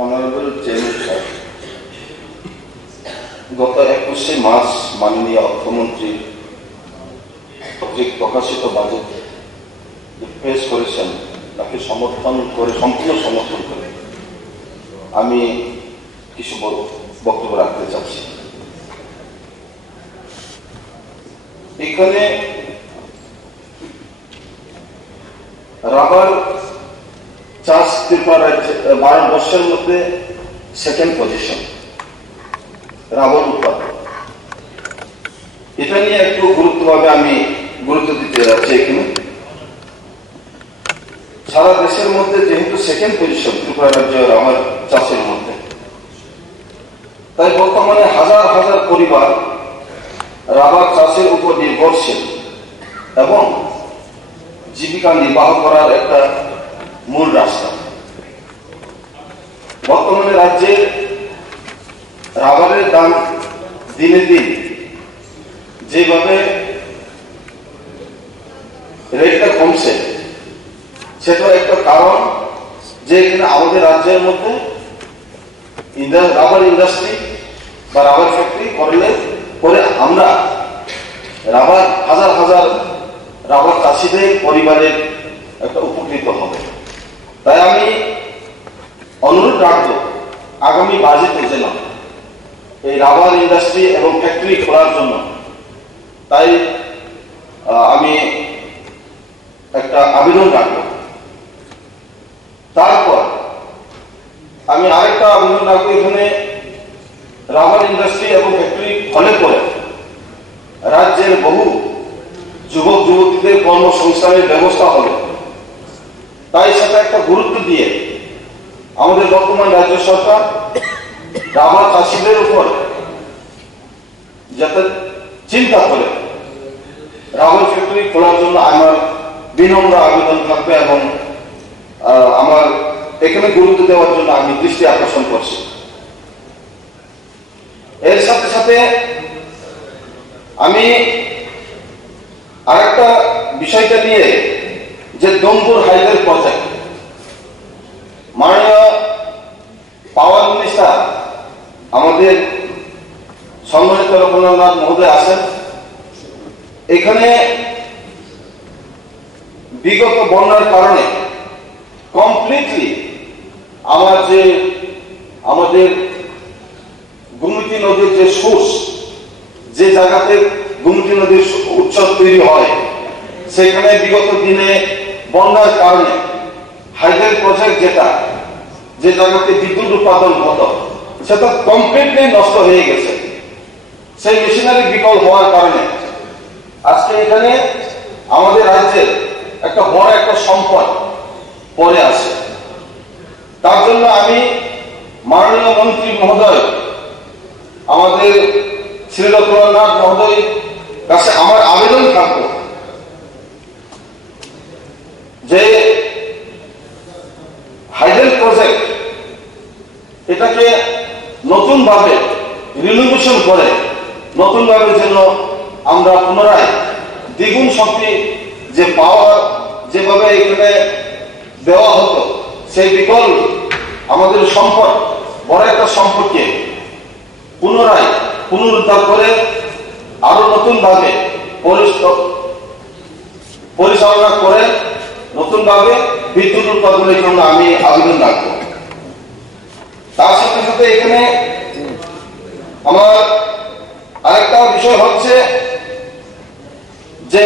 Honourable chairman সাহেব, গত 21শে March মাননীয় অর্থমন্ত্রী কর্তৃক প্রকাশিত বাজেট পেশ করেছেন, তাকে সমর্থন করে, সম্পূর্ণ সমর্থন করে আমি কিছু বক্তব্য রাখতে চাচ্ছি। এখানে রাবার চাষ ত্রিপুরা রাজ্যে ভারতবর্ষের মধ্যে সেকেন্ড পজিশন রাবার উৎপাদন। এটা নিয়ে একটু গুরুত্বভাবে আমি গুরুত্ব দিতে যাচ্ছি। এখানে সারা দেশের মধ্যে যেহেতু সেকেন্ড পজিশন ত্রিপুরা রাজ্য রাবার চাষের মধ্যে, তাই বর্তমানে হাজার হাজার পরিবার রাবার চাষের উপর নির্ভরশীল এবং জীবিকা নির্বাহ করার একটা মূল রাস্তা। বর্তমানে রাজ্যে রাবারের দাম দিনে দিন যেভাবে রেটটা কমছে, সেটা একটা কারণ যে এখানে আমাদের রাজ্যের মধ্যে রাবার ইন্ডাস্ট্রি বা রাবার ফ্যাক্টরি করলে পরে আমরা রাবার হাজার হাজার রাবার চাষিদের পরিবারের একটা উপকৃত হবে। তাই আমি অনুরোধ রাখবো আগামী বাজেটে যেন এই রাবার ইন্ডাস্ট্রি এবং ফ্যাক্টরি খোলার জন্য, তাই আমি একটা আবেদন রাখবো। তারপর আমি আরেকটা আবেদন রাখবো, এখানে রাবার ইন্ডাস্ট্রি এবং ফ্যাক্টরি হলে পরে রাজ্যের বহু যুবক যুবতীদের কর্মসংস্থানের ব্যবস্থা হবে। তাই সেটা একটা গুরুত্ব দিয়ে আমাদের বর্তমান রাজ্য সরকার রাবার চাষিদের উপর যাতে চিন্তা করে রাবার ফ্যাক্টরি খোলার জন্য আমার বিনম্র আবেদন থাকবে এবং আমার এখানে গুরুত্ব দেওয়ার জন্য আমি দৃষ্টি আকর্ষণ করছি। এর সাথে সাথে আমি আরেকটা বিষয়টা নিয়ে, যে দমপুর হাইড্রোল প্রজেক্ট, মাননীয় পাওয়ার মিনিস্টার আমাদের সম্মানিত রঘুনাথ মহোদয় আছেন। এখানে বিগত বন্যার কারণে কমপ্লিটলি আমাদের গোমতী নদীর যে সোর্স, যে জায়গাতে গোমতী নদীর উৎস তৈরি হয়, সেখানে বিগত দিনে বন্যার কারণে হাইড্রোল প্রজেক্ট যে জায়গাতে বিদ্যুৎ উৎপাদন হতো, সেটা কমপ্লিটলি নষ্ট হয়ে গেছে। সেই মেশিনারি বিকল হওয়ার কারণে আজকে এখানে আমাদের রাজ্যের একটা বড় একটা সম্পদ পড়ে আছে। তার জন্য আমি মাননীয় মন্ত্রী মহোদয়, আমাদের শ্রী রঘুনাথ মহোদয় কাছে আমার আবেদন থাকবো যে হাইড্রোল প্রজেক্ট এটাকে নতুন ভাবে রিনোভেশন করে নতুন ভাবে যেন আমরা পুনরায় দ্বিগুণ শক্তি যে পাওয়ার যেভাবে এখানে দেওয়া হতো, সেই বিকল আমাদের সম্পদ, বড় একটা সম্পদকে পুনরায় পুনরুদ্ধার করে আরো নতুন ভাবে পরিচালনা করে নতুন ভাবে বিদ্যুৎ উৎপাদনের জন্য আমি আবেদন রাখবো। তার সাথে সাথে এখানে আমার আরেকটা বিষয় হচ্ছে যে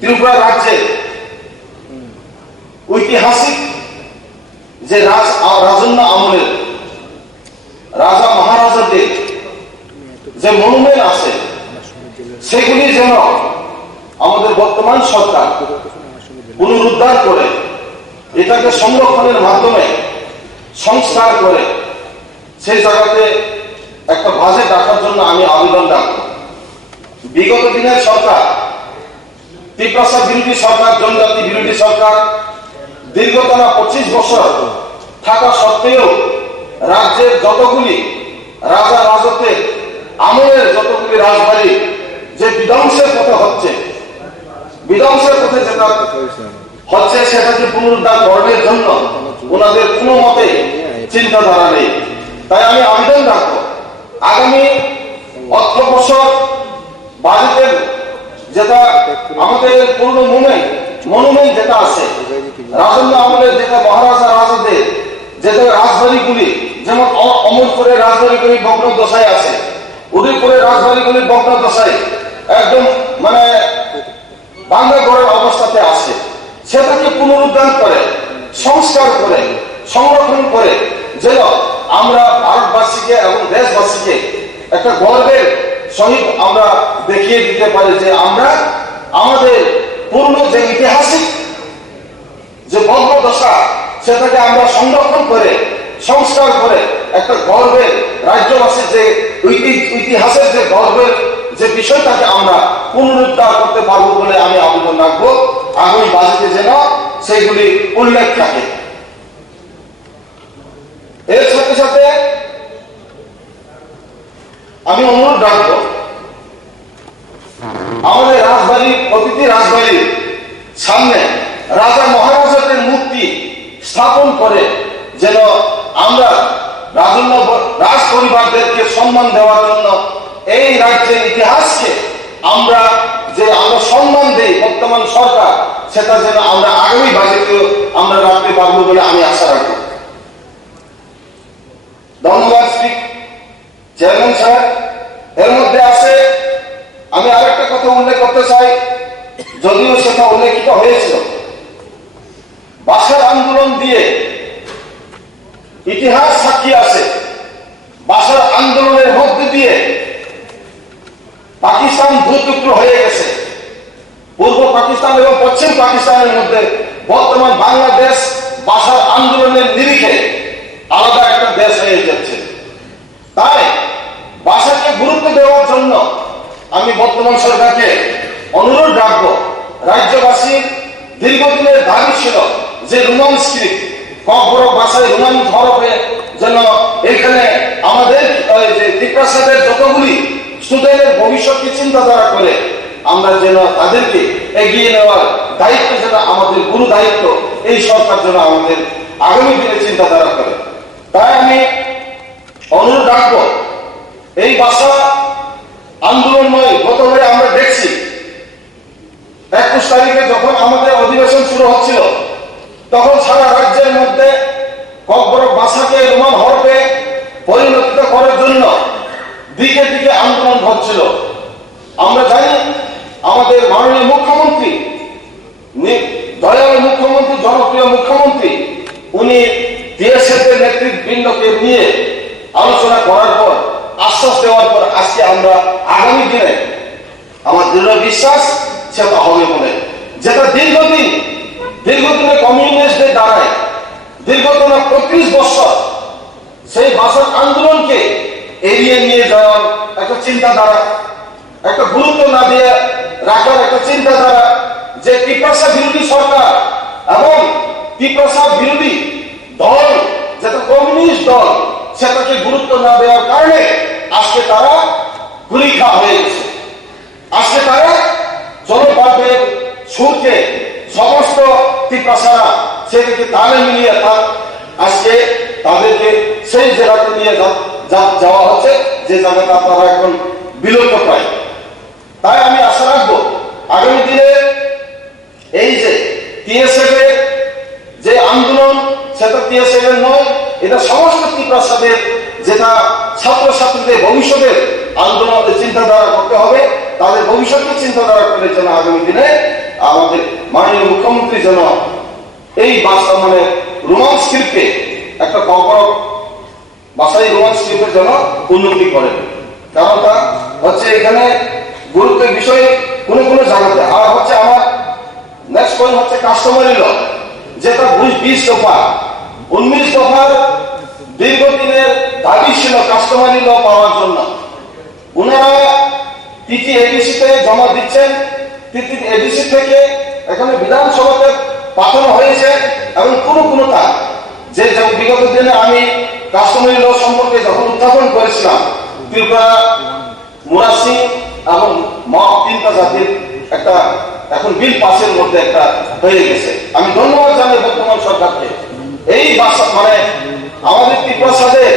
ত্রিপুরা রাজ্যে ঐতিহাসিক যে রাজন্য আমলের রাজা মহারাজাদের যে মনুমেন্ট আছে, সেগুলি যেন আমাদের বর্তমান সরকার পুনরুদ্ধার করে এটাকে সংরক্ষণের মাধ্যমে সংস্কার করে সেই জায়গাতে একটা বাজেট রাখার জন্য আমি আবেদন রাখবো। বিগত দিনের সরকার, ত্রিপ্রাসা বিরোধী সরকার, জনজাতি বিরোধী সরকার দীর্ঘতনা 25 বছর থাকা সত্ত্বেও রাজ্যের যতগুলি রাজা রাজত্বের আমলের যতগুলি রাজবাড়ি যে বিধ্বংসের পথে হচ্ছে, বিধ্বংসের পথে যেটা হচ্ছে সেটাকে পুনরুদ্ধার করার জন্য ওনাদের কোনো মতে চিন্তাধারা নেই। তাই আমি আবেদন রাখবো আগামী অর্থ বছর বাজেটের যেটা আমাদের পূর্ণ মনুমেন্ট যেটা আছে রাজন্য আমলের যেটা মহারাজা রাজাদের যেটা রাজবাড়িগুলি যেমন অমরপুরের রাজবাড়িগুলি ভগ্ন দশায় আছে, উদয়পুরের রাজবাড়িগুলি ভগ্ন দশায় একদম মানে ভাঙ্গা ঘরের অবস্থাতে আছে, সেটাকে পুনরুদ্ধার করে সংস্কার করে সংরক্ষণ করে যেন আমরা ভারতবাসীকে এবং দেশবাসীকে একটা গর্বের সহিত আমরা দেখিয়ে দিতে পারি যে আমরা আমাদের পূর্ণ যে ঐতিহাসিক যে ভগ্নদশা সেটাকে আমরা সংরক্ষণ করে সংস্কার করে একটা গর্বের রাজ্যবাসীর যে ইতিহাসের যে গর্বের যে বিষয়টাকে আমরা পুনরুদ্ধার করতে পারবো বলে আমি আবেদন রাখবো। আগামী বাজেটে যেন সেইগুলি উল্লেখ থাকে। এর সাথে সাথে আমি অনুরোধ রাখবো আমাদের রাজবাড়ির প্রতিটি রাজবাড়ির সামনে রাজা মহারাজাদের মূর্তি স্থাপন করে যেন আমরা রাজ পরিবারদেরকে সম্মান দেওয়ার জন্য এই রাজ্যের ইতিহাসকে আমরা সম্মান দেই বর্তমান সরকার, সেটা যেন আমরা আগামী বাজেটেও আমরা রাখতে পারবো বলে আমি আশা রাখবো। ধন্যবাদ চেয়ারম্যান সাহেব। এর মধ্যে আছে আমি আরেকটা কথা উল্লেখ করতে চাই, যদিও সেটা উল্লেখিত হয়েছিল, ভাষার আন্দোলন দিয়ে ইতিহাস সাক্ষী আছে। ভাষার আন্দোলনের মধ্যে দিয়ে পাকিস্তান দুই টুকরো হয়ে গেছে। পূর্ব পাকিস্তান এবং পশ্চিম পাকিস্তানের মধ্যে বর্তমান বাংলাদেশ ভাষার আন্দোলনের নিরিখে আলাদা একটা দেশ হয়ে যাচ্ছে। তাই ভাষাকে গুরুত্ব দেওয়ার জন্য আমি বর্তমান সরকারকে অনুরোধ রাখবো, রাজ্যবাসীর দীর্ঘদিনের দাবি ছিল যে রোমান স্ক্রিপ্ট ককবরক ভাষায় রোমান হরফে যেন এখানে আমাদের ত্রিপ্রাসাদের যতগুলি স্টুডেন্টের ভবিষ্যৎকে চিন্তাধারা করে আমরা যেন তাদেরকে এগিয়ে নেওয়ার দায়িত্ব যেন আমাদের গুরু দায়িত্ব এই সরকার যেন আমাদের আগামী দিনে চিন্তাধারা করে। তাই আমি অনুরোধ রাখবো এই ভাষা আন্দোলন নয়, গতবারে আমরা দেখছি 21 তারিখে যখন আমাদের অধিবেশন শুরু হচ্ছিল তখন সারা রাজ্যের মধ্যে ককবরক ভাষাকে রোমান হরফে পরিণত করার জন্য দিকে দিকে আন্দোলন হচ্ছিল। আমরা জানি আমাদের মাননীয় মুখ্যমন্ত্রী, দয়ালু মুখ্যমন্ত্রী, জনপ্রিয় মুখ্যমন্ত্রী, উনি টিএসএফ এর নেতৃবৃন্দকে নিয়ে আলোচনা করার পর আশ্বাস দেওয়ার পর আজকে আমরা আগামী দিনে আমার দৃঢ় বিশ্বাস সেটা হবে বলে, যেটা দীর্ঘদিনে কমিউনিস্টদের দ্বারায় দীর্ঘতম 35 বছর সেই ভাষার আন্দোলনকে এড়িয়ে নিয়ে যাওয়ার একটা চিন্তাধারা, একটা গুরুত্ব না দিয়ে রাখার একটা চিন্তাধারা, যে ত্রিপ্রাসা বিরোধী সরকার এবং ত্রিপ্রাসা বিরোধী দল যেটা কমিউনিস্ট দল সেটাকে গুরুত্ব না দেওয়ার কারণে আজকে তারা গুলি খাওয়া হয়ে গেছে। আজকে তারা জনপাতের সুরকে সমস্ত ত্রিপ্রাসারা সেটাকে তালে মিলিয়ে আজকে তাদেরকে সেই জায়গাতে নিয়ে যাওয়া হচ্ছে যে জায়গাটা তারা এখন বিলুপ্ত প্রায়। তাই আমি আশা রাখবো আগামী দিনে এই যে টিএসএফ এর যে আন্দোলন সেটা টিএসএফ এর নয়, এটা সমস্ত ত্রিপ্রাসাদের যেটা ছাত্রছাত্রীদের ভবিষ্যতের আন্দোলনের চিন্তাধারা করতে হবে, তাদের ভবিষ্যৎকে চিন্তাধারা করে যেন আগামী দিনে আমাদের মাননীয় মুখ্যমন্ত্রী যেন এই ভাষা মানে রোমান স্ক্রিপ্টে একটা ককবরক ভাষায় রোমান স্ক্রিপ্টের জন্য উন্নতি করে। কারণটা হচ্ছে এখানে গুরুত্বের বিষয় কোনো জায়গাতে। আর হচ্ছে আমার নেক্সট পয়েন্ট হচ্ছে কাস্টমারি ল, যেটা 20 দফা 19 দফার দীর্ঘদিনের দাবি ছিল কাস্টমারি ল পাওয়ার জন্য। ওনারা তৃতীয় এডিসিতে জমা দিচ্ছেন, তৃতীয় এডিসি থেকে এখানে বিধানসভাতে পাঠানো হয়েছে এবং কোনটা যে বিগত দিনে আমি কাস্টমারি ল সম্পর্কে যখন উত্থাপন করেছিলাম, ত্রিপুরা, মুরাসি এবং তিনটা জাতির একটা এখন বিল পাসের মধ্যে একটা হয়ে গেছে। আমি ধন্যবাদ জানাই বর্তমান সরকারকে। এই মানে আমাদের ত্রিপ্রাসাদের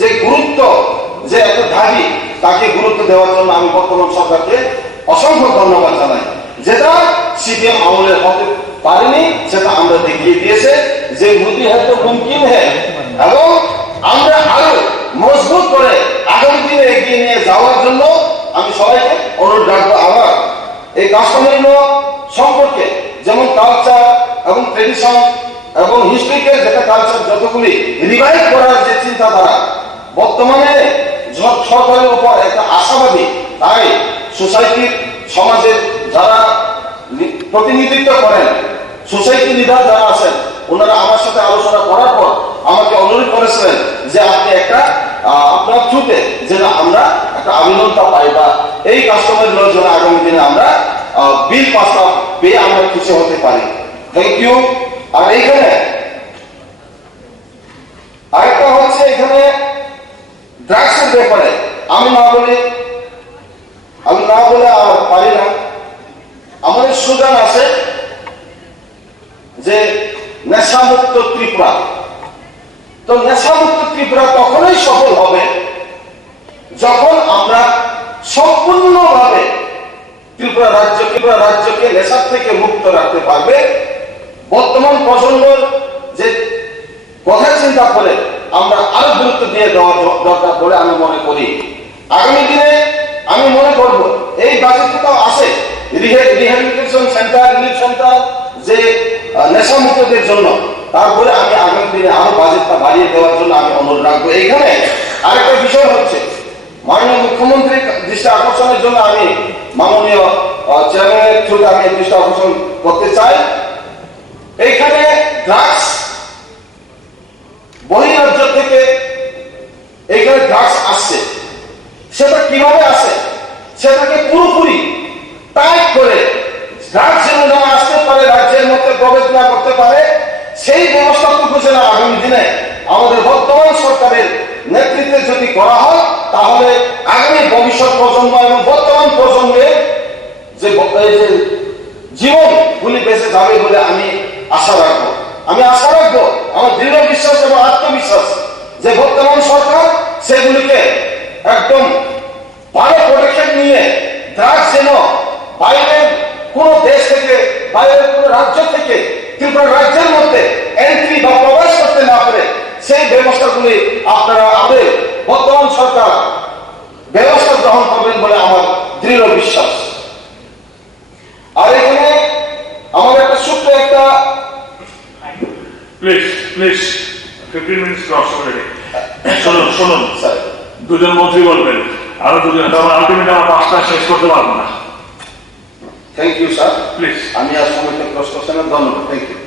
যে গুরুত্ব, যে এত দাবি, তাকে গুরুত্ব দেওয়ার জন্য আমি বর্তমান সরকারকে অসংখ্য ধন্যবাদ জানাই। যেটা সিপিএম আমলের হতে পারেনি, সেটা আমরা দেখিয়ে দিয়েছে যে মোদি হয়তো মুমকিন হ্যাঁ, এবং আমরা আরো মজবুত করে আগামী দিনে এগিয়ে নিয়ে যাওয়ার জন্য আমি সবাইকে অনুরোধ রাখবো। আবার এই কাস্টমার ল সম্পর্কে যেমন কালচার এবং ট্রেডিশন এবং হিস্ট্রিকে, যেটা কালচার যতগুলি রিভাইভ করার যে চিন্তাধারা বর্তমানে সরকারের উপর একটা আশাবাদী, তাই সোসাইটির সমাজের যারা প্রতিনিধিত্ব করেন, সোসাইটি লিডার যারা আছেন, ওনারা আমার সাথে আলোচনা করার পর আমাকে অনুরোধ করেছিলেন যে আপনি একটা আপনার থ্রুতে যেন আমরা একটা আবেদনটা পাই বা এই কাস্টমার ল যেন আগামী দিনে আমরা বিল পাসটা পেয়ে আমরা খুশি হতে পারি। Thank you. আর এইখানে আরেকটা হচ্ছে, এখানে ড্রাগসের ব্যাপারে আমি না বলে আর পারি না। আমাদের স্লোগান আছে যে নেশামুক্ত ত্রিপুরা। তো নেশামুক্ত ত্রিপুরা তখনই সফল হবে যখন আমরা সম্পূর্ণভাবে ত্রিপুরা রাজ্যকে নেশার থেকে মুক্ত রাখতে পারবে। বর্তমান প্রজন্মের যে কথা চিন্তা করে আমরা আরো গুরুত্ব দিয়ে দেওয়া দরকার বলে আমি মনে করি। আগামী দিনে আমি মনে করব এই বাজেটটাও আছে রিহ্যাবিলিটেশন সেন্টার, রিলিফ সেন্টার, যে নেশামুক্তদের জন্য। তারপরে আমি আগামী দিনে আরো বাজেটটা বাড়িয়ে দেওয়ার জন্য আমি অনুরোধ রাখবো। এইখানে আরেকটা বিষয় হচ্ছে, মাননীয় মুখ্যমন্ত্রীর দৃষ্টি আকর্ষণের জন্য আমি মাননীয় চেয়ারম্যানের থ্রুতে আমি দৃষ্টি আকর্ষণ করতে চাই। এইখানে ড্রাগস বহিরাজ্য থেকে এইখানে ড্রাগস আসছে, সেটা কিভাবে আসে সেটাকে পুরোপুরি টাইট করে ড্রাগস যেন না আসতে পারে, রাজ্যের মধ্যে প্রবেশ না করতে পারে, সেই ব্যবস্থাটুকু যেন আগামী দিনে আমাদের বর্তমান সরকারের নেতৃত্বে যদি করা হয়, তাহলে আগামী ভবিষ্যৎ প্রজন্ম এবং বর্তমান প্রজন্মের যে জীবনগুলি বেঁচে যাবে বলে আমি আশা রাখবো। আমার দৃঢ় বিশ্বাস এবং আত্মবিশ্বাস যে বর্তমান সরকার সেগুলিকে একদম ভালো প্রোটেকশন নিয়ে ড্রাগস যেন বাইরের কোন দেশ থেকে, বাইরের কোন রাজ্য থেকে ত্রিপুরা রাজ্যের মধ্যে এন্ট্রি বা প্রবেশ করতে না পারে, সেই ব্যবস্থাগুলি আপনারা আমাদের বর্তমান সরকার ব্যবস্থা গ্রহণ করবেন বলে আমার দৃঢ় বিশ্বাস। আর এখানে আমার একটা ছোট্ট একটা প্লিজ 15 মিনিট ক্রস করে শুনুন স্যার, দুজন মন্ত্রী বলবেন, আরো দুজন, কারণ আলটিমেট আমরা 5টা শেষ করতে পারবো না। Thank you sir, please. আমি আর সময়টা ক্রস করছি না, ধন্যবাদ, থ্যাংক ইউ।